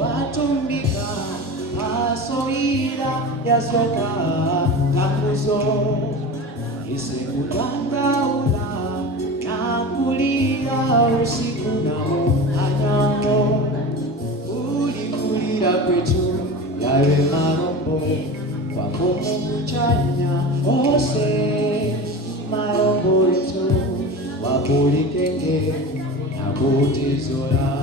watumika asoira yasoka kambuzo isikutandaula nakulira usiku namo anyamo ulikulira kwetu yale marombo kwa kumukuchanya ose marombo yetu wabulikenge na kutizola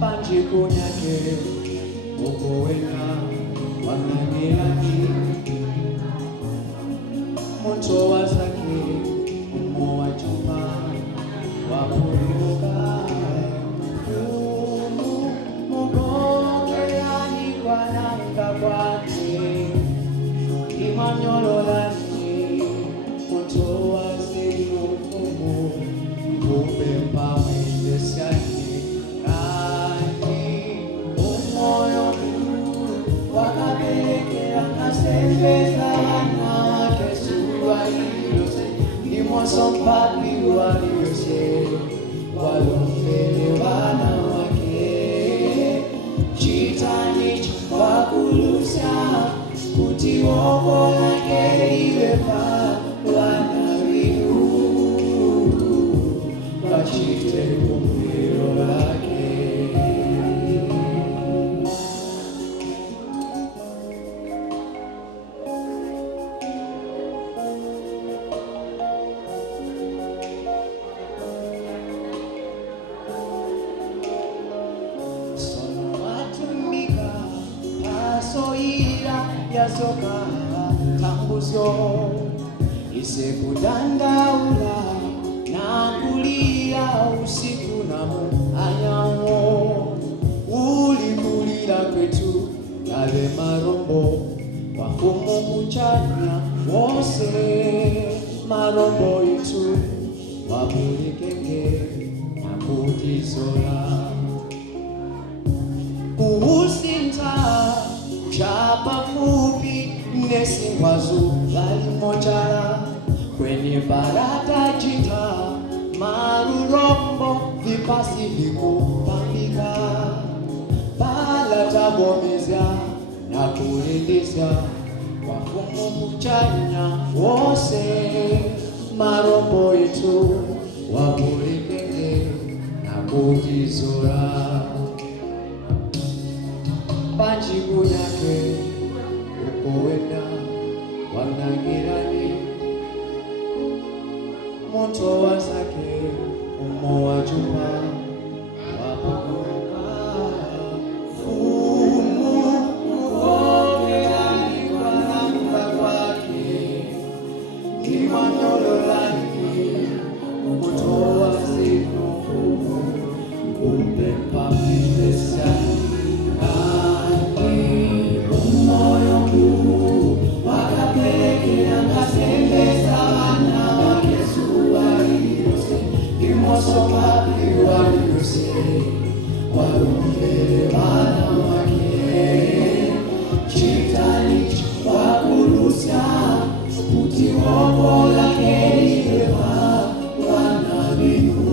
panjikunyake ukowena wanangilani moto wazake umo wa chuma wapulimuka mugokeani kwananga kwake imanyololani moto wazake umo kubemba mwendesani Son papi waliose walombele wana wake chitani wakulusa kuti woko lake iwepa wana wiu wachite kumbiro lake soira yasoka kambuzo isekudandaula nakulia usiku namo anyamo ulikulira kwetu yale marombo kwa kumukuchanya wose marombo yetu wabulikenge na kutizola usinta chapa fupi nesingwazu valimojala kwenye barata jita marurombo vipasi vikupambika palatabomeza na kulindisa kwa kumukuchanya wose marombo yetu wabulikenge na kutizola panjibu yake ukowena wanangirani moto wazake umo wa juma wapukuka fumu ukogeani kwa namba kwake kimanyololani moto wazinu kumpepa mbesani Son papi waliose walombele wana wake chitani wakulusa kuti woko lake iwepa wana wiu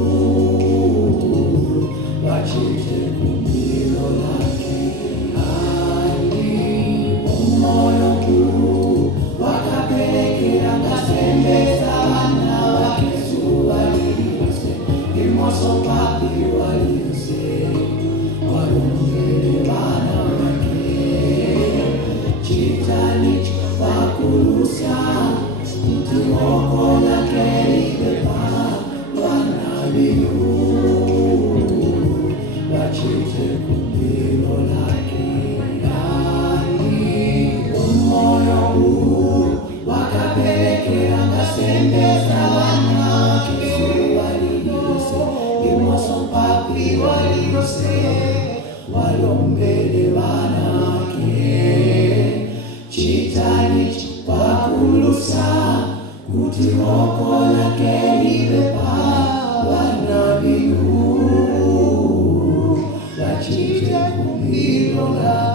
wachite kumbiro lake ani umoyo kuu wakapelekera kasembeza wana wake Son papi waliose walombele wana wake chitani wakulusa kuti woko lake iwepa wana wiu wachite kumbiro lake ani umoyo huu wakapelekera kasembeza wana wake Son papi waliose walombele wanake chitani wakulusa kuti woko lake liwepa wana wiu wachite kumbiro lake